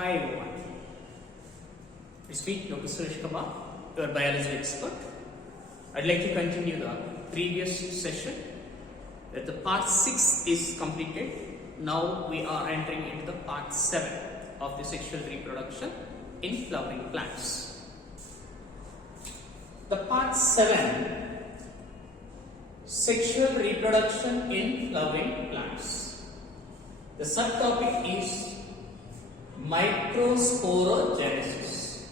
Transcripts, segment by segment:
Hi everyone, it's me, Dr. Suresh Kumar, your biology expert. I'd like to continue the previous session. That the part 6 is completed. Now we are entering into the part 7 of the sexual reproduction in flowering plants. The part 7, sexual reproduction in flowering plants. The subtopic is Micro-Sporogenesis.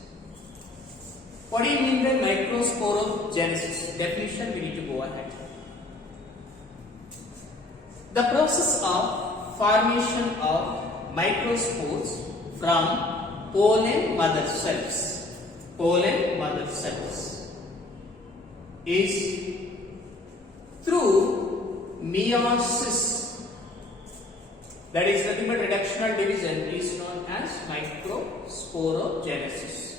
What do you mean by Micro-Sporogenesis? Definition, we need to go ahead. The process of formation of microspores from pollen mother cells. Pollen mother cells is through meiosis. That is nothing but reductional division is known as Micro-Sporogenesis.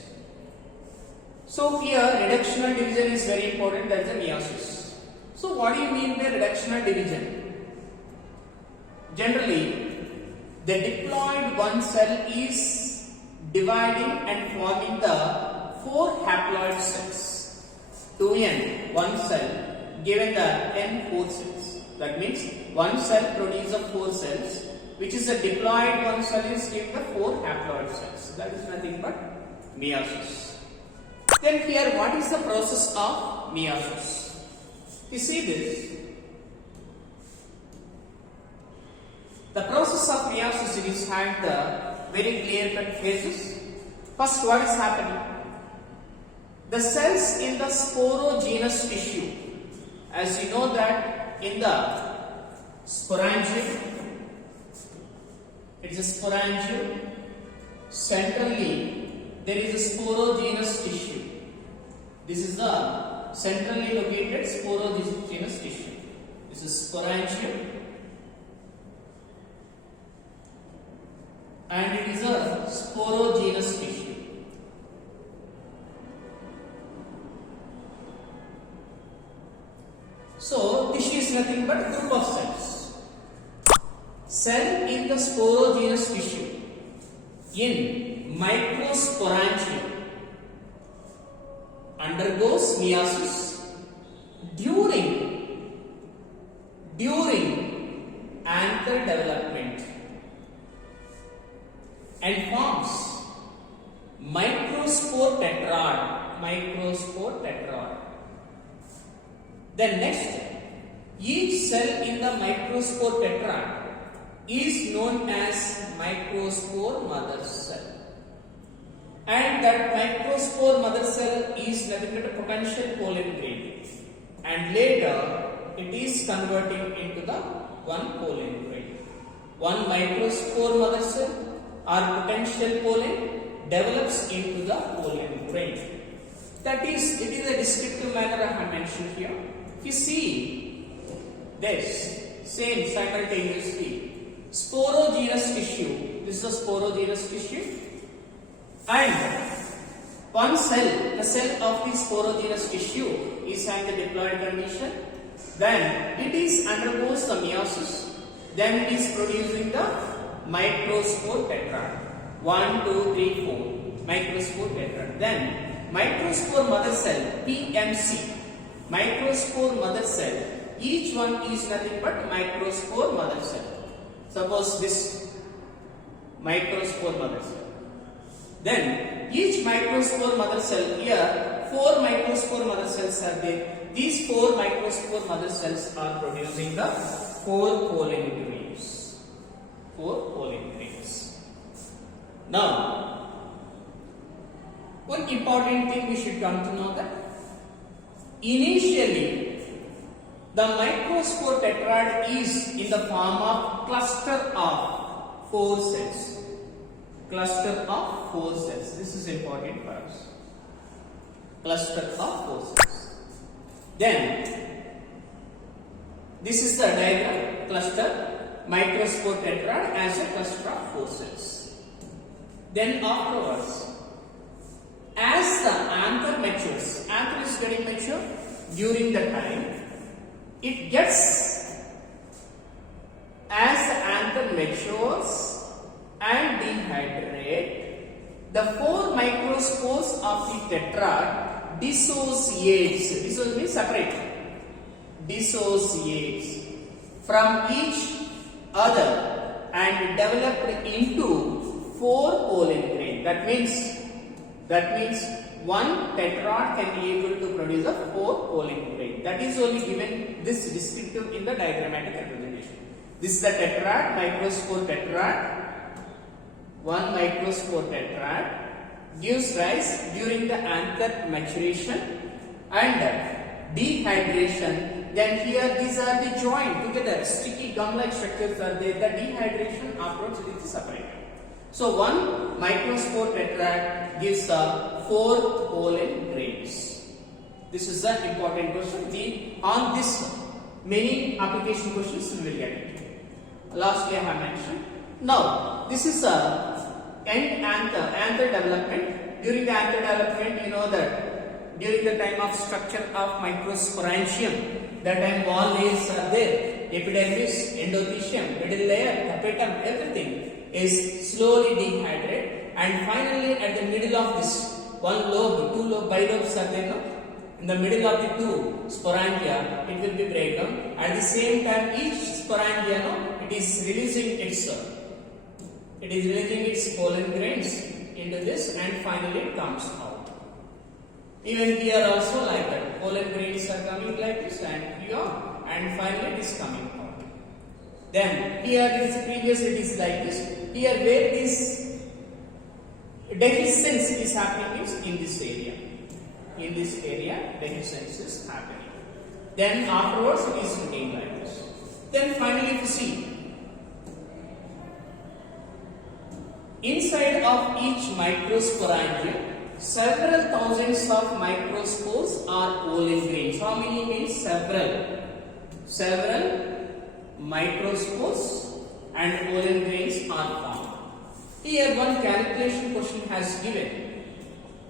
So here reductional division is very important, that is a meiosis. So what do you mean by reductional division? Generally, the diploid one cell is dividing and forming the 4 haploid cells. 2n, one cell, given the n 4 cells. That means one cell produces 4 cells, which is a diploid one cell is given the 4 haploid cells. That is nothing but meiosis. Then here, what is the process of meiosis? You see this. The process of meiosis is having the very clear-cut phases. First, what is happening? The cells in the sporogenous tissue, as you know that in the sporangium, it is a sporangium. Centrally, there is a sporogenous tissue. This is the centrally located sporogenous tissue. This is sporangium. And it is a sporogenous tissue. So, tissue is nothing but a group of cells. Cell in the sporogenous tissue in microsporangium undergoes meiosis during anther development and forms microspore tetrad. Then next, each cell in the microspore tetrad is known as microspore mother cell. And that microspore mother cell is nothing but a potential pollen grain. And later, it is converting into the one pollen grain. One microspore mother cell or potential pollen develops into the pollen grain. That is, it is a descriptive manner I have mentioned here. If you see this, same simultaneously, sporogenous tissue, this is a sporogenous tissue, and one cell, the cell of the sporogenous tissue is having the diploid condition, then it is undergoes the meiosis, then it is producing the microspore tetrad. 1, 2, 3, 4 microspore tetrad. Then microspore mother cell, PMC, microspore mother cell, each one is nothing but microspore mother cell. Suppose this microspore mother cell. Then each microspore mother cell, here 4 microspore mother cells are there. These 4 microspore mother cells are producing the 4 pollen grains. 4 pollen grains. Now, one important thing we should come to know that initially the microspore tetrad is in the form of cluster of 4 cells. Cluster of 4 cells. This is important for us. Cluster of 4 cells. Then, this is the diagram. Cluster, microspore tetrad as a cluster of 4 cells. Then afterwards, as the anther matures, anther is getting mature during the time, it gets, as the anther matures, and dehydrate, the 4 microspores of the tetrad dissociates. Dissociate means separate. Dissociates from each other and developed into 4 pollen grains. That means one tetrad can be able to produce a 4 pollen grain. That is only given this descriptive in the diagrammatic representation. This is the tetrad, microspore tetrad. One microspore tetrad gives rise during the anther maturation and dehydration. Then here these are the joined together, sticky gum-like structures are there. The dehydration approach is separated. So one microspore tetrad gives the 4 pollen grains. This is the important question. On this many application questions we will get it. Lastly I have mentioned. Now this is a end anther development. During the anther development, you know that during the time of structure of microsporangium, that time wall layers are there, epidermis, endothecium, middle layer, tapetum, everything is slowly dehydrated, and finally at the middle of this one lobe, 2 lobe, bilobes are there, no? In the middle of the 2 sporangia, it will be breakdown. At the same time, each sporangia, no, it is releasing its pollen grains into this, and finally it comes out. Even here also like that, pollen grains are coming like this, and here, and finally it is coming out. Then here it is previously it is like this. Here where this dehiscence is happening is in this area. In this area, dehiscence is happening. Then afterwards it is looking like this. Then finally if you see, inside of each microsporangium, several thousands of microspores are pollen grains. How many means several? Several microspores and pollen grains are formed. Here one calculation question has given.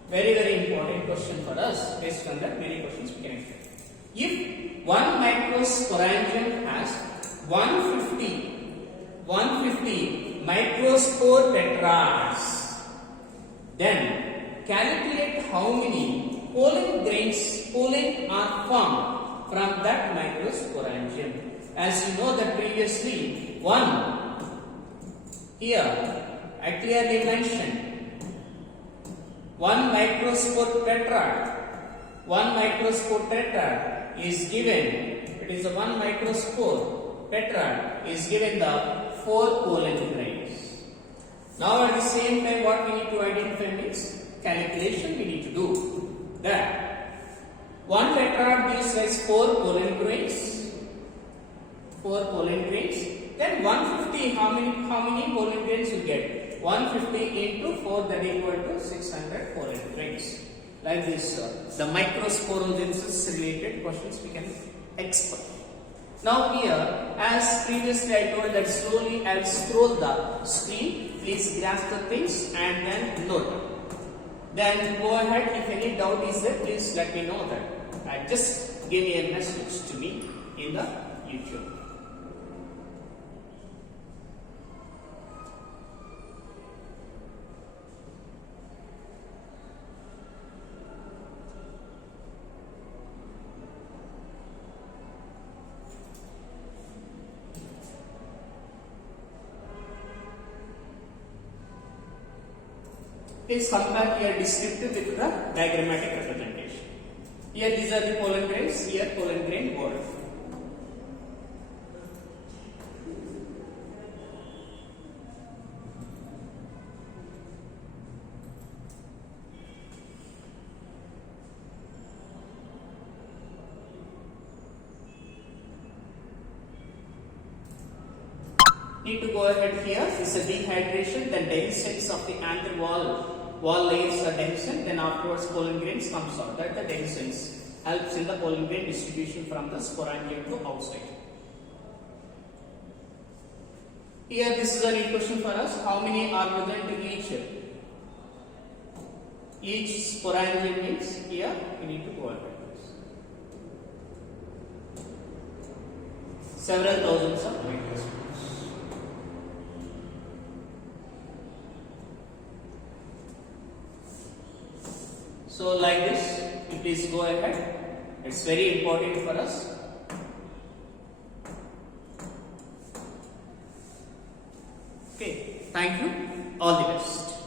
Very important question for us. Based on that, many questions we can expect. If one microsporangium has 150 microspore tetrads, then calculate how many pollen are formed from that microsporangium. As you know that previously, here I clearly mentioned, one microspore tetrad is given, it is a 1 microspore tetrad is given the 4 pollen grains. Now at the same time what we need to identify means calculation we need to do. That 1 tetrad gives rise 4 pollen grains. Then 150, how many pollen grains you get? 150 into 4, that equal to 600 pollen grains. Like this, the microsporogenesis related questions we can expect. Now here, as previously I told that slowly I will scroll the screen. Please grasp the things and then note. Then go ahead. If any doubt is there, please let me know that. Just give me a message to me in the YouTube. Please compare here descriptive with the diagrammatic representation. Here these are the pollen grains, here pollen grain border. Need to go ahead here. This is a dehydration, then dehiscence of the anther wall layers are dehiscent, then afterwards pollen grains comes out. That the dehiscence helps in the pollen grain distribution from the sporangium to outside. Here this is a neat question for us. How many are present in each sporangium means here we need to go ahead. Several thousands of microspores. So like this, you please go ahead. It's very important for us. Okay, thank you. All the best.